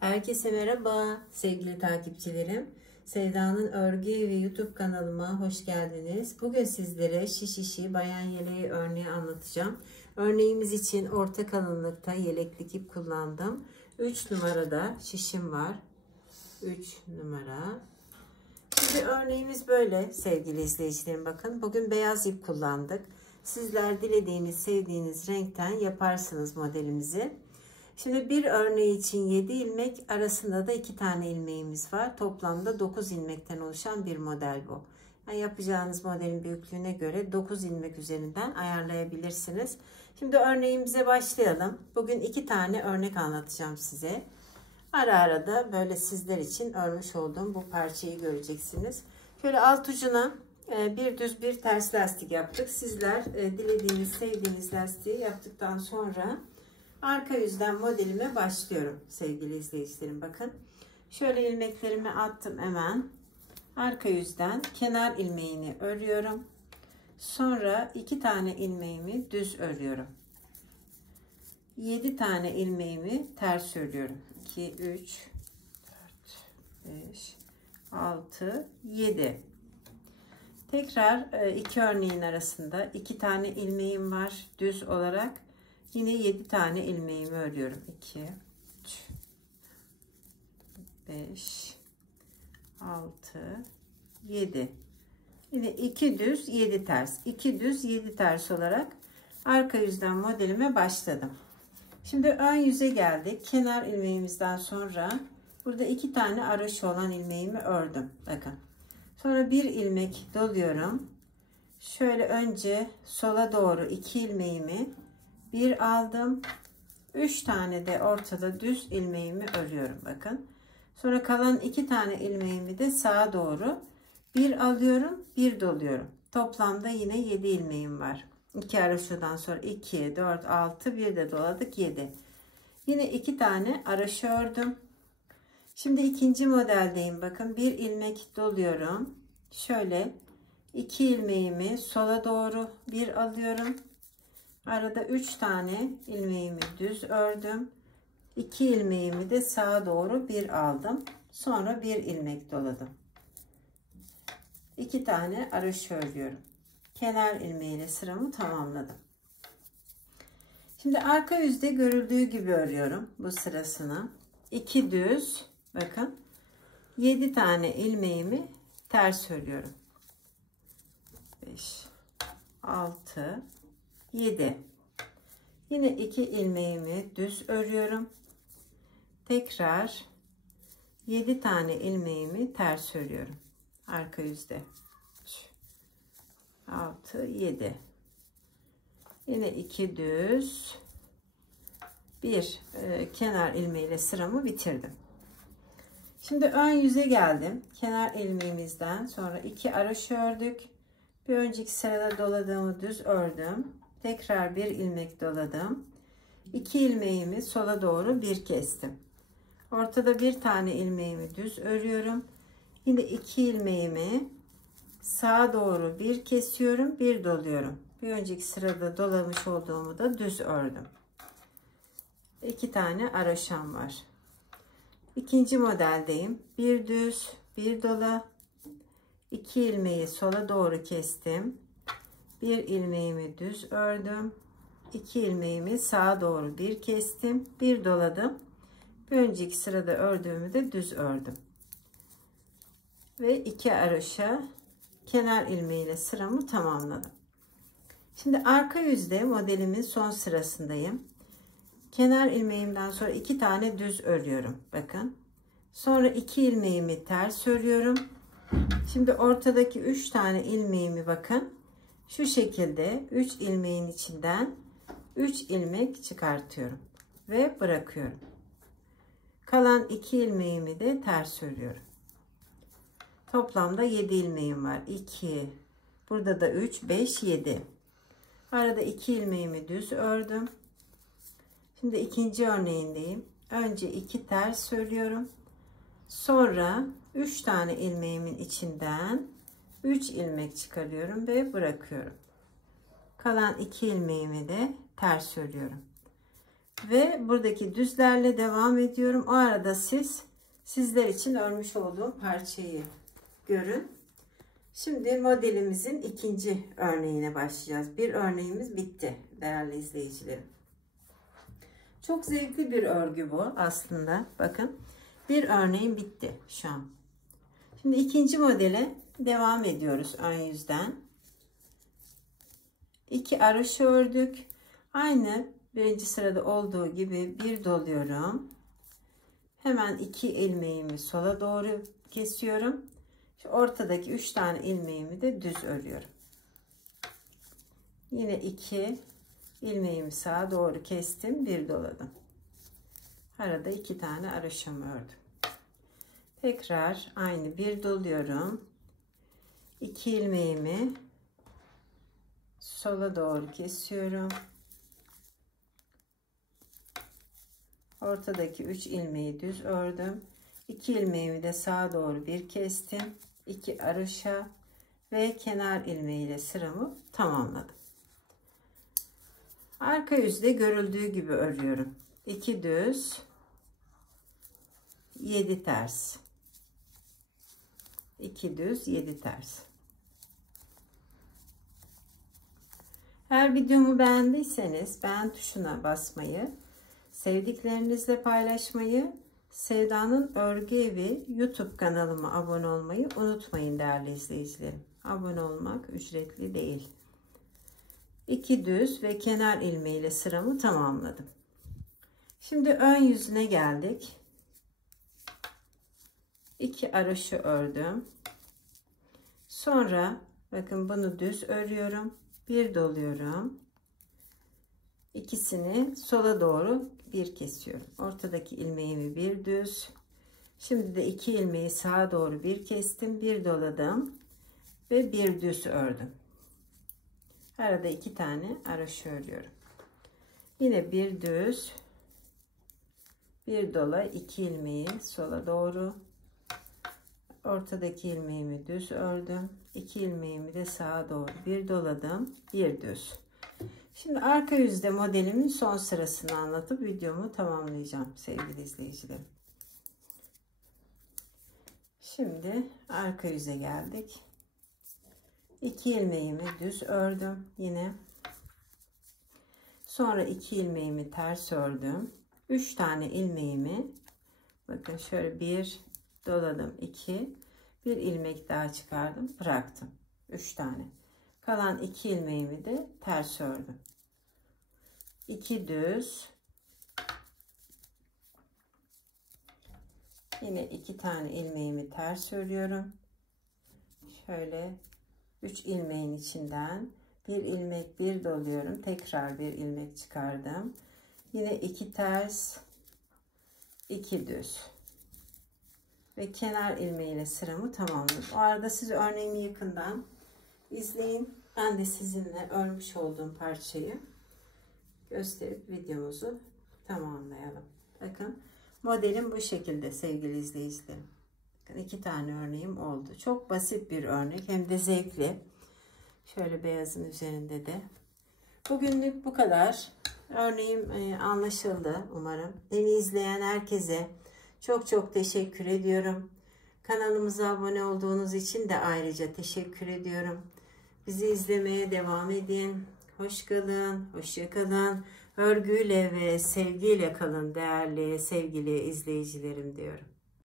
Herkese merhaba sevgili takipçilerim. Sevda'nın Örgü Evi YouTube kanalıma hoş geldiniz. Bugün sizlere şiş işi bayan yeleği örneği anlatacağım. Örneğimiz için orta kalınlıkta yeleklik ip kullandım. 3 numarada şişim var. 3 numara. Şimdi örneğimiz böyle sevgili izleyicilerim, bakın. Bugün beyaz ip kullandık. Sizler dilediğiniz, sevdiğiniz renkten yaparsınız modelimizi. Şimdi bir örneği için 7 ilmek, arasında da 2 tane ilmeğimiz var. Toplamda 9 ilmekten oluşan bir model bu. Yani yapacağınız modelin büyüklüğüne göre 9 ilmek üzerinden ayarlayabilirsiniz. Şimdi örneğimize başlayalım. Bugün 2 tane örnek anlatacağım size. Ara ara da böyle sizler için örmüş olduğum bu parçayı göreceksiniz. Şöyle alt ucuna bir düz bir ters lastik yaptık. Sizler dilediğiniz, sevdiğiniz lastiği yaptıktan sonra arka yüzden modelime başlıyorum sevgili izleyicilerim. Bakın şöyle ilmeklerimi attım hemen. Arka yüzden kenar ilmeğini örüyorum. Sonra 2 tane ilmeğimi düz örüyorum. 7 tane ilmeğimi ters örüyorum. 2, 3, 4, 5, 6, 7. Tekrar iki örneğin arasında 2 tane ilmeğim var düz olarak. Yine 7 tane ilmeğimi örüyorum. 2, 3, 5, 6, 7. Yine 2 düz 7 ters. 2 düz 7 ters olarak arka yüzden modelime başladım. Şimdi ön yüze geldik. Kenar ilmeğimizden sonra burada 2 tane araşı olan ilmeğimi ördüm. Bakın. Sonra bir ilmek doluyorum. Şöyle önce sola doğru 2 ilmeğimi bir aldım. 3 tane de ortada düz ilmeğimi örüyorum. Bakın. Sonra kalan 2 tane ilmeğimi de sağa doğru bir alıyorum, bir doluyorum. Toplamda yine 7 ilmeğim var. 2 araşodan sonra 2, 4, 6, bir de doladık 7. Yine 2 tane araşo ördüm. Şimdi ikinci modeldeyim. Bakın bir ilmek doluyorum. Şöyle 2 ilmeğimi sola doğru bir alıyorum. Arada 3 tane ilmeğimi düz ördüm. 2 ilmeğimi de sağa doğru bir aldım. Sonra bir ilmek doladım. 2 tane araş örüyorum. Kenar ilmeğiyle sıramı tamamladım. Şimdi arka yüzde görüldüğü gibi örüyorum bu sırasını. 2 düz, bakın 7 tane ilmeğimi ters örüyorum. 5, 6, 7. Yine 2 ilmeğimi düz örüyorum. Tekrar 7 tane ilmeğimi ters örüyorum. Arka yüzde. 6, 7. Yine 2 düz. Bir kenar ilmeğiyle sıramı bitirdim. Şimdi ön yüze geldim. Kenar ilmeğimizden sonra 2 araş ördük. Bir önceki sırada doladığımı düz ördüm. Tekrar bir ilmek doladım. 2 ilmeğimi sola doğru bir kestim. Ortada bir tane ilmeğimi düz örüyorum. Yine 2 ilmeğimi sağa doğru bir kesiyorum, bir doluyorum. Bir önceki sırada dolamış olduğumu da düz ördüm. 2 tane araşam var. İkinci modeldeyim. Bir düz, bir dola. 2 ilmeği sola doğru kestim. Bir ilmeğimi düz ördüm. 2 ilmeğimi sağa doğru bir kestim, bir doladım. Bir önceki sırada ördüğümü de düz ördüm. Ve 2 araşa kenar ilmeğiyle sıramı tamamladım. Şimdi arka yüzde modelimin son sırasındayım. Kenar ilmeğimden sonra 2 tane düz örüyorum. Bakın. Sonra 2 ilmeğimi ters örüyorum. Şimdi ortadaki 3 tane ilmeğimi bakın. Şu şekilde 3 ilmeğin içinden 3 ilmek çıkartıyorum ve bırakıyorum. Kalan 2 ilmeğimi de ters örüyorum. Toplamda 7 ilmeğim var. 2, burada da 3, 5, 7. Arada 2 ilmeğimi düz ördüm. Şimdi ikinci örneğindeyim. Önce 2 ters örüyorum. Sonra 3 tane ilmeğimin içinden 3 ilmek çıkarıyorum ve bırakıyorum. Kalan 2 ilmeğimi de ters örüyorum. Ve buradaki düzlerle devam ediyorum. O arada sizler için örmüş olduğum parçayı görün. Şimdi modelimizin ikinci örneğine başlayacağız. Bir örneğimiz bitti değerli izleyicilerim. Çok zevkli bir örgü bu aslında. Bakın, bir örneğim bitti şu an. Şimdi ikinci modele devam ediyoruz ön yüzden. 2 haroşa ördük. Aynı birinci sırada olduğu gibi bir doluyorum. Hemen 2 ilmeğimi sola doğru kesiyorum. Şu ortadaki 3 tane ilmeğimi de düz örüyorum. Yine 2 ilmeğimi sağa doğru kestim, bir doladım. Arada 2 tane haroşamı ördüm. Tekrar aynı bir doluyorum. 2 ilmeğimi sola doğru kesiyorum. Ortadaki 3 ilmeği düz ördüm. 2 ilmeğimi de sağa doğru bir kestim. 2 haroşa ve kenar ilmeğiyle sıramı tamamladım. Arka yüzde görüldüğü gibi örüyorum. 2 düz, 7 ters. 2 düz, 7 ters. Eğer videomu beğendiyseniz beğen tuşuna basmayı, sevdiklerinizle paylaşmayı, Sevda'nın Örgü Evi YouTube kanalıma abone olmayı unutmayın değerli izleyicilerim. Abone olmak ücretli değil. 2 düz ve kenar ilmeğiyle sıramı tamamladım. Şimdi ön yüzüne geldik. 2 haroşa ördüm. Sonra bakın bunu düz örüyorum. Bir doluyorum. İkisini sola doğru bir kesiyorum. Ortadaki ilmeğimi bir düz. Şimdi de 2 ilmeği sağa doğru bir kestim. Bir doladım. Ve bir düz ördüm. Arada 2 tane haroşa örüyorum. Yine bir düz. Bir dola, 2 ilmeği sola doğru. Ortadaki ilmeğimi düz ördüm. 2 ilmeğimi de sağa doğru bir doladım. Bir düz. Şimdi arka yüzde modelimin son sırasını anlatıp videomu tamamlayacağım sevgili izleyicilerim. Şimdi arka yüze geldik. 2 ilmeğimi düz ördüm yine. Sonra 2 ilmeğimi ters ördüm. 3 tane ilmeğimi bakın şöyle bir doladım, 2 bir ilmek daha çıkardım, bıraktım. 3 tane. Kalan 2 ilmeğimi de ters ördüm. 2 düz. Yine 2 tane ilmeğimi ters örüyorum. Şöyle 3 ilmeğin içinden bir ilmek bir doluyorum. Tekrar bir ilmek çıkardım. Yine 2 ters, 2 düz. Ve kenar ilmeğiyle sıramı tamamladım. O arada siz örneğimi yakından izleyin. Ben de sizinle örmüş olduğum parçayı gösterip videomuzu tamamlayalım. Bakın modelim bu şekilde sevgili izleyicilerim. Bakın 2 tane örneğim oldu. Çok basit bir örnek, hem de zevkli. Şöyle beyazın üzerinde de. Bugünlük bu kadar. Örneğim anlaşıldı umarım. Beni izleyen herkese çok teşekkür ediyorum. Kanalımıza abone olduğunuz için de ayrıca teşekkür ediyorum. Bizi izlemeye devam edin. Hoş kalın, hoşça kalın. Örgüyle ve sevgiyle kalın değerli sevgili izleyicilerim diyorum.